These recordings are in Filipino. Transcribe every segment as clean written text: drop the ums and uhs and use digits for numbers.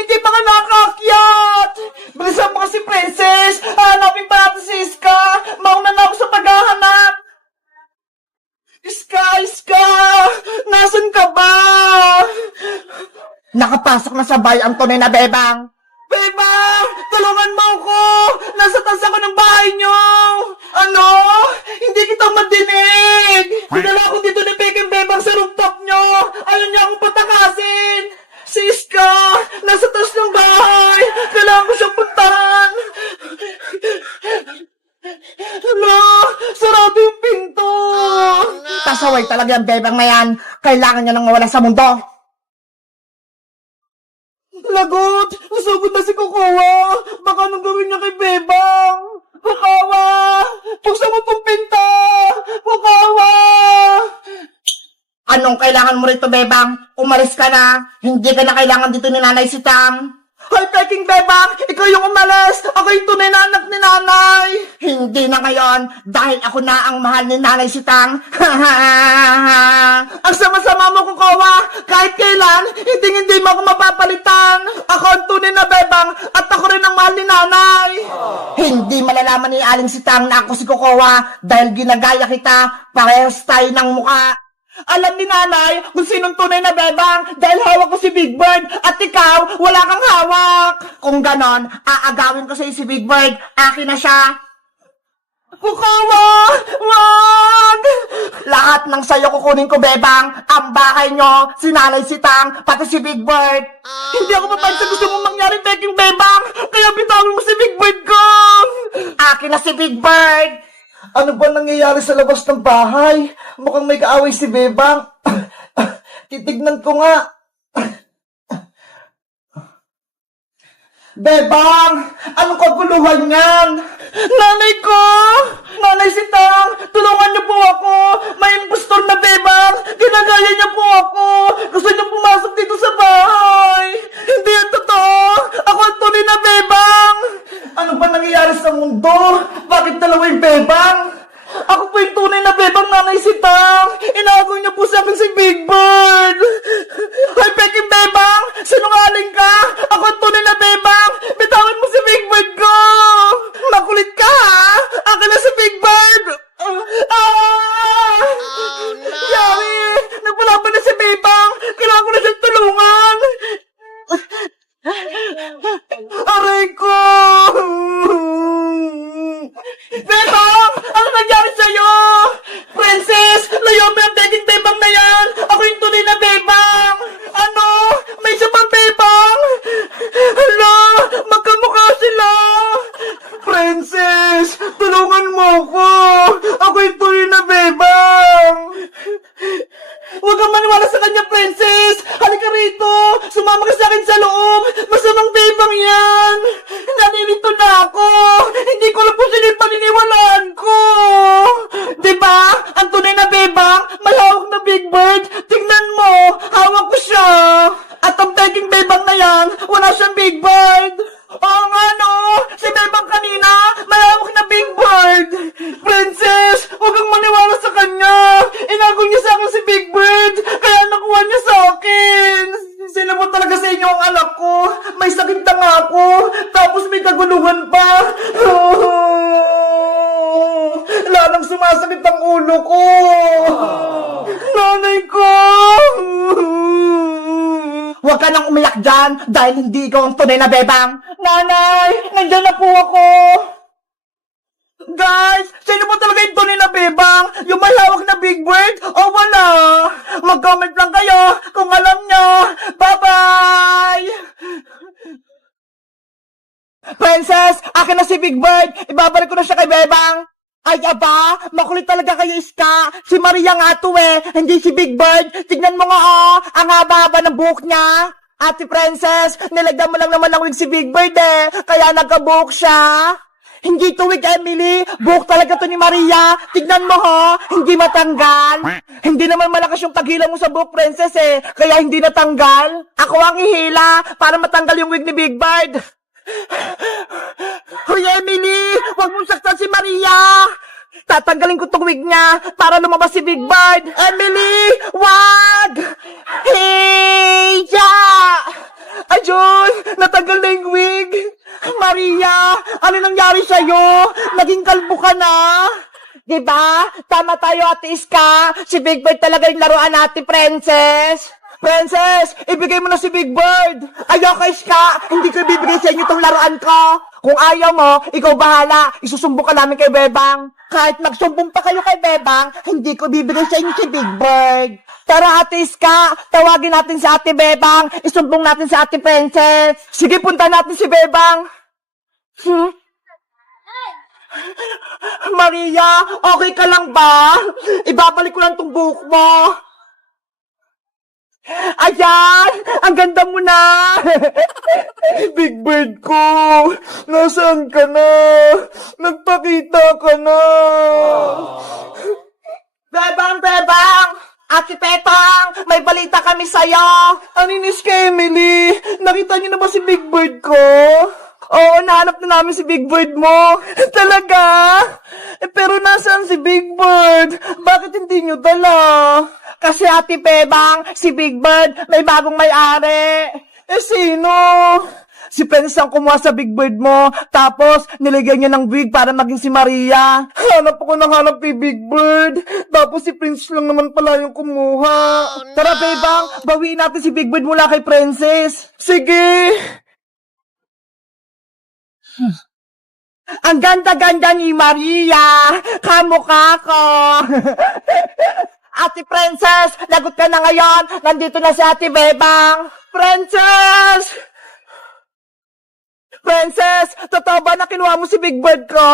Hindi pa ka nakaakyat! Bilisan mo kasi, Princess! Hanapin pa natin si Iska! Mauna na ako sa paghahanap! Iska! Nasaan ka ba? Nakapasok na sa bahay ang tunay na bebang. Bebang! Tulungan mo ako! Nasa taas ako ng bahay niyo! Ano? Hindi kita madinig! Dinala ako dito ni Peking Bebang sa rooftop niyo! Ayaw niya akong patakasin! Si Iska! Nasa taas ng bahay! Kailangan ko siyang puntahan! Hala! Sarado yung pinto! Pasaway talaga ang bebang na yan. Kailangan niya nang mawala sa mundo. Lagot! Nasugod na si Kukawa! Baka anong gawin niya kay Bebang? Kukawa! Buksan mo tong pinto! Kukawa! Anong kailangan mo rito, bebang? Umalis ka na. Hindi ka na kailangan dito ni Nanay Sitang. Hoy, Peking Bebang! Ikaw yung umalis! Ako yung tunay na anak ni Nanay! Hindi na ngayon, dahil ako na ang mahal ni Nanay Sitang. Ang sama-sama mo, Kukawa! Kahit kailan, hindi mo ako mapapalitan! Ako ang tunay na Bebang at ako rin ang mahal ni Nanay! Hindi malalaman ni Aling Sitang na ako si Kukawa dahil ginagaya kita, parehas tayo ng muka. Alam ni Nanay kung sinong tunay na Bebang dahil hawak ko si Big Bird at ikaw, wala kang hawak! Kung ganon, aagawin ko sa'yo si Big Bird, akin na siya. Kukawa! Wag! Lahat ng sayo kukunin ko, bebang. Ang bahay nyo, si Nanay Sitang, pati si Big Bird. Hindi ako mapansin gusto mong mangyari, Peking Bebang! Kaya bitawin mo si Big Bird ko! Akin na si Big Bird. Ano ba nangyayari sa labas ng bahay? Mukhang may kaaway si Bebang. Titignan ko nga. Bebang! Anong kaguluhan yan? Nanay ko! Nanay Sitang! Tulungan niyo po ako! May impostor na Bebang! Ginagaya niya po ako! Gusto niyo pumasok dito sa bahay! Hindi yan totoo! Ako ang tunay na Bebang! Ano ba nangyayari sa mundo? Bakit dalawa yung Bebang? Ako po yung tunay na Bebang, Nanay Sitang! Inaagaw niyo po sa akin si Big Bird! Hoy, Peking Bebang! Sinungaling ka! Ako ang tunay na Bebang! Bitawan mo si Big Bird ko! Makulit ka, ha? Akin na si Big Bird! Yari! Nagpalaban na si Bebang! Kailangan ko na siyang tulungan! Aray ko! Bebang! Ano nangyari sa'yo? Princess! Layo mo yung Peking Bebang na yan! Ako yung tunay na Bebang! Ano? May isa pang Bebang? Hala! Magkamukha sila! Princess! Tulungan mo ko! Ako yung tunay na Bebang! Huwag kang maniwala sa kanya, Princess! Halika rito! Sumama ka sa akin sa loob! Masamang Bebang yan! Nanilito na ako! Hindi ko lang po sila yung paniniwalaan ko! Diba? Ang tunay na Bebang, may hawak na Big Bird! Tingnan mo! Hawak ko siya! At ang Peking Bebang na yan, wala siyang Big Bird! Oo nga no! Si Bebang kanina, may hawak na Big Bird! Princess, huwag kang maniwala sa kanya! Inagol niya sa akin si Big Bird! Kaya nakuha niya sa akin! Sino mo talaga sa inyo ang anak ko? May sakit na nga ako! Tapos may kaguluhan pa! Lalong sumasakit ang ulo ko! Nanay ko! Huwag ka nang umiyak dyan dahil hindi ikaw ang tunay na bebang. Nanay! Nandiyan na po ako! Guys! Sino po talaga yung tunay na Bebang? Yung may hawak na Big Bird o wala? Mag-comment lang kayo kung alam nyo! Bye-bye! Princess, akin na si Big Bird. Ibabalik ko na siya kay bebang. Ay aba, makulit talaga kayo, Iska. Si Maria nga to hindi si Big Bird. Tignan mo nga ang haba-haba ng buhok niya. Ate Princess, nilagyan mo lang naman ng wig si Big Bird kaya nagka-buhok siya. Hindi to wig, Emily. Buhok talaga to ni Maria. Tignan mo hindi matanggal. Hindi naman malakas yung taghilan mo sa buhok, Princess kaya hindi natanggal. Ako ang ihila para matanggal yung wig ni Big Bird. Hoy, Emily! Huwag mong saktan si Maria! Tatanggalin ko tong wig niya para lumabas si Big Bird! Emily! Wag! Hey! Ja! Ayun! Natanggal na yung wig! Maria, ano nangyari sa'yo? Naging kalbo ka na? Diba? Tama tayo, Ate Iska. Si Big Bird talaga yung laruan natin, Princess. Princess, ibigay mo na si Big Bird. Ayoko, Iska. Hindi ko ibibigay sa inyo itong laruan ko. Kung ayaw mo, ikaw bahala. Isusumbong ka namin kay Bebang. Kahit magsumbong pa kayo kay Bebang, hindi ko bibigay sa inyo si Big Bird. Tara, Ate Iska, tawagin natin si Ate Bebang. Isumbong natin si Ate Princess. Sige, punta natin si Bebang. Maria, okay ka lang ba? Ibabalik ko lang tong buhok mo. Ayan! Ang ganda mo na! Big Bird ko, nasaan ka na? Nagpakita ka na. Bebang, Bebang! Ate Pepang, may balita kami sa'yo. Aninis ka, Emily? Nakita niyo na ba si Big Bird ko? Oo, nahanap na namin si Big Bird mo. Talaga? Pero nasaan si Big Bird? Bakit hindi niyo dala? Kasi Ate Bebang, si Big Bird, may bagong may-ari. Sino? Si Prince ang kumuha sa Big Bird mo, tapos nilagyan niya ng wig para maging si Maria. Hanap ako ng hanap kay Big Bird. Tapos si Prince lang naman pala yung kumuha. Tara, Bebang, bawiin natin si Big Bird mula kay Princess. Sige. Ang ganda-ganda ni Maria, kamukha ko. Ate Princess, lagot ka na ngayon. Nandito na si Ate Bebang. Princess! Princess, totoo ba na kinuha mo si Big Bird ko?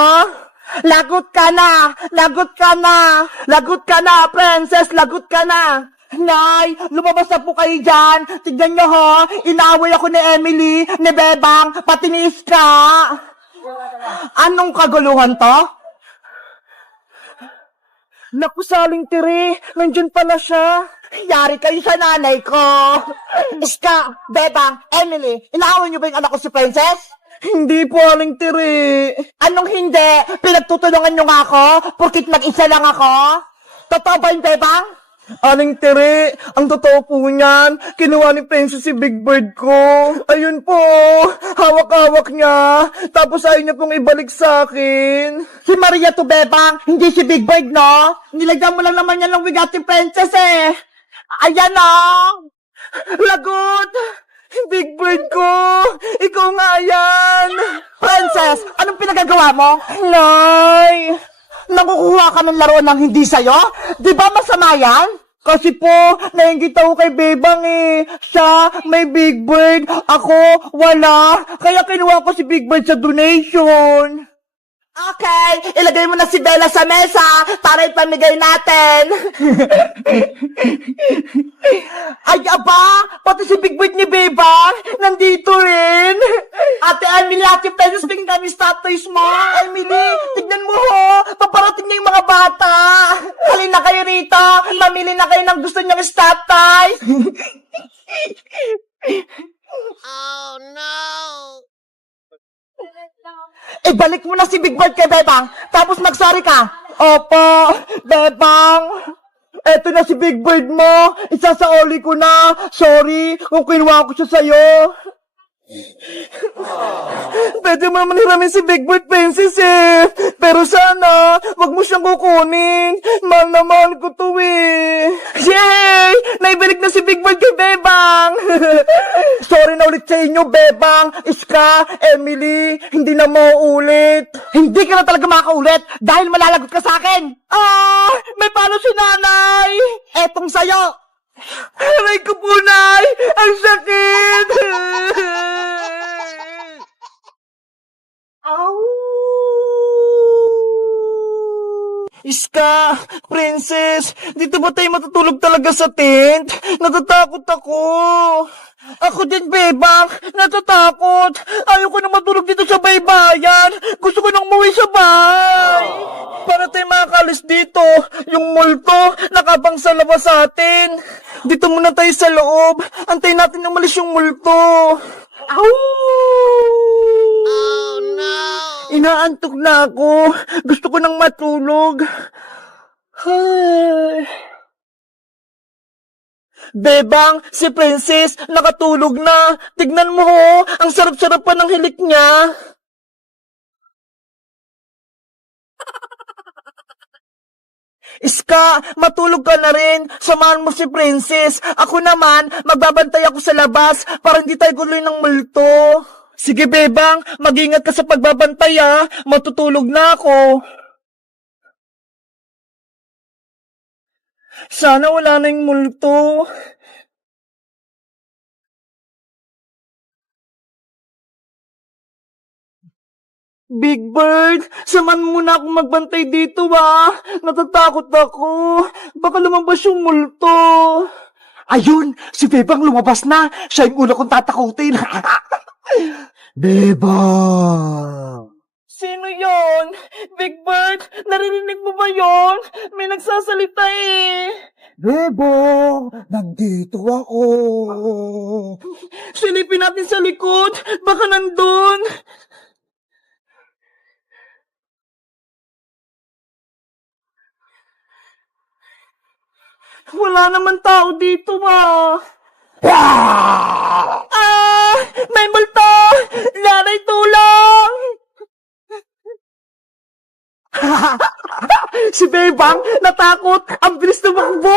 Lagot ka na! Lagot ka na! Lagot ka na, Princess! Lagot ka na! Nay, lumabas na po kayo dyan. Tignan nyo ho, inaway ako ni Emily, ni Bebang, pati ni Iska. Anong kaguluhan to? Naku, Saling Tiri, nandyan pala siya. Yari kayo sa nanay ko. Iska, Bebang, Emily, inaaway nyo ba yung anak ko si Princess? Hindi po, Aling Tiri. Anong hindi? Pinagtutulungan nyo nga ako? Porkit mag-isa lang ako? Totoo ba yung Bebang? Aling Tiri, ang totoo po niyan, kinuha ni Princess si Big Bird ko. Ayun po, hawak-hawak niya, tapos ayaw niya pong ibalik sa akin. Si Maria to, Bebang, hindi si Big Bird, no? Nilagyan mo lang naman yan ng wig Ate Princess, eh. Ayan, no? Lagot! Big Bird ko! Ikaw nga yan! Princess, anong pinagagawa mo? Nay! Nakukuha ka ng laro ng hindi sa'yo? Di ba masama yan? Kasi po, nainggit ako kay Bebang eh. Siya, may Big Bird. Ako, wala. Kaya kinuha ko si Big Bird sa donation. Okay, ilagay mo na si Bella sa mesa para ipamigay natin. Ay, aba, pati si Big Bird ni Bebang, nandito rin. Ate Emily, Ate Princess, tingin kami statues mo. Emily, tignan mo ho, paparating na yung mga bata. Halina kayo rito, mamili na kayo ng gusto niyong statues. Oh no! Ibalik mo na si Big Bird kay Bebang, tapos mag-sorry ka. Opo, Bebang. Eto na si Big Bird mo. Isasaoli ko na. Sorry kung kinuha ko siya sa'yo. Pwede mo naman hiramin si Big Bird, Princess eh. Pero sana, wag mo siyang kukunin. Mahal na mahal ko to eh. Yay! Naibalik na si Big Bird kay Bebang. Sorry na ulit sa inyo, Bebang, Iska, Emily. Hindi na mauulit. Hindi ka na talaga makaulit dahil malalagot ka sa akin. Ah! May palo si nanay! Etong sayo. Aray ko po, Nay! Ang sakit! Iska, Princess, dito ba tayo matutulog talaga sa tent? Natatakot ako. Ako din, Bebang, natatakot. Ayaw ko na matulog dito sa baybayan. Gusto ko nang umuwi sa bahay. Para tayo makakalis dito, yung multo nakabang sa labas sa atin. Dito muna tayo sa loob. Antayin natin umalis yung multo. Ow! Oh no! Inaantok na ako. Gusto ko nang matulog. Ay. Bebang, si Princess, nakatulog na. Tignan mo ho, ang sarap-sarap pa ng hilik niya. Iska, matulog ka na rin. Samahan mo si Princess. Ako naman, magbabantay ako sa labas para hindi tayo guloy ng multo. Sige, Bebang, mag-ingat ka sa pagbabantay ah. Matutulog na ako. Sana wala na yung multo. Big Bird, samahan mo muna akong magbantay dito Natatakot ako. Baka lumabas yung multo. Ayun, si Bebang lumabas na. Siya yung una kong tatakutin. Bebang! Sino yon? Big Bird, naririnig mo ba yon? May nagsasalita Bebang, nandito ako. Silipin natin sa likod. Baka nandun. Wala naman tao dito may multo! Nanay, tulong! Si Bebang, natakot! Ang bilis tumakbo!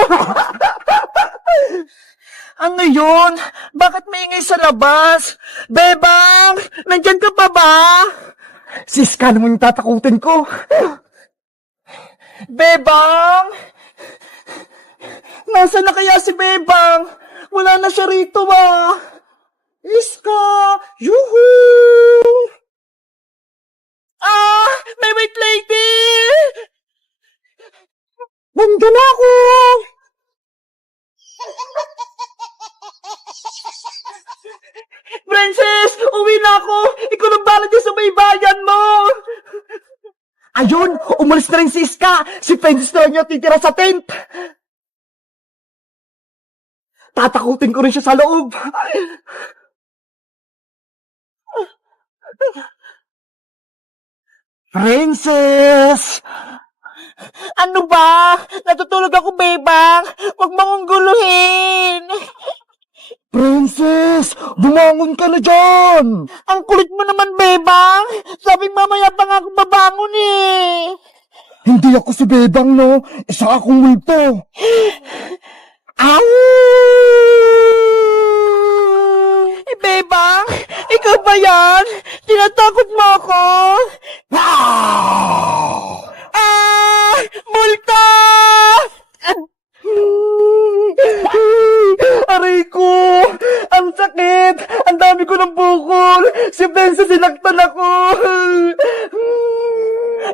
Ano yun? Bakit maingay sa labas? Bebang! Nandyan ka pa ba? Siska naman yung tatakutin ko. Bebang! Nasaan na kaya si Bebang? Wala na siya rito Iska! Yuhu! May white lady! Nandun ako! Princess! Uwi na ako! Ikaw nang bahala dyan sa baybayan mo! Ayun! Umalis na rin si Iska! Si Princess na lang niya titira sa tent! Tatakutin ko rin siya sa loob. Princess! Ano ba? Natutulog ako, Bebang. Huwag mo akong guluhin. Princess! Bumangon ka na dyan! Ang kulit mo naman, Bebang. Sabi mamaya pa nga ako babangon Hindi ako si Bebang, no? Isa akong multo. Ow! Bebang, ikaw ba yan? Tinatakot mo ako? Multo! Aray ko! Ang sakit! Ang dami ko ng bukol! Si Benza sinaktan ako!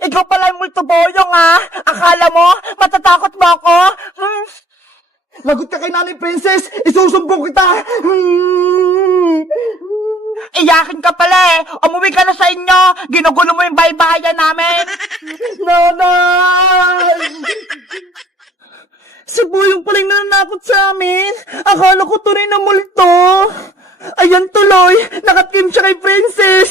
Ikaw pala yung multo boyong Akala mo, matatakot mo ako? Lagot ka kay Nanay Princess! Isusumbong kita! Iyakin ka pala Umuwi ka na sa inyo! Ginugulo mo yung baybayan namin! Nanay! Si Boyong pala yung nananakot sa amin! Akala ko tunay na multo! Ayan tuloy! Nakatim siya kay Princess!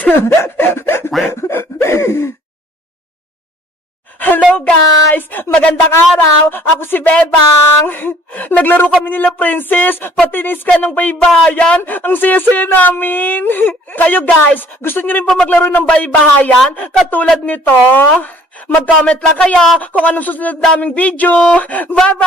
Hello guys! Magandang araw! Ako si Bebang! Naglaro kami nila Princess, patinis ka ng baybayan. Ang saya-saya namin! Kayo guys, gusto niyo rin ba maglaro ng baybayan? Katulad nito? Mag-comment lang kayo kung anong susunod naming video. Bye-bye!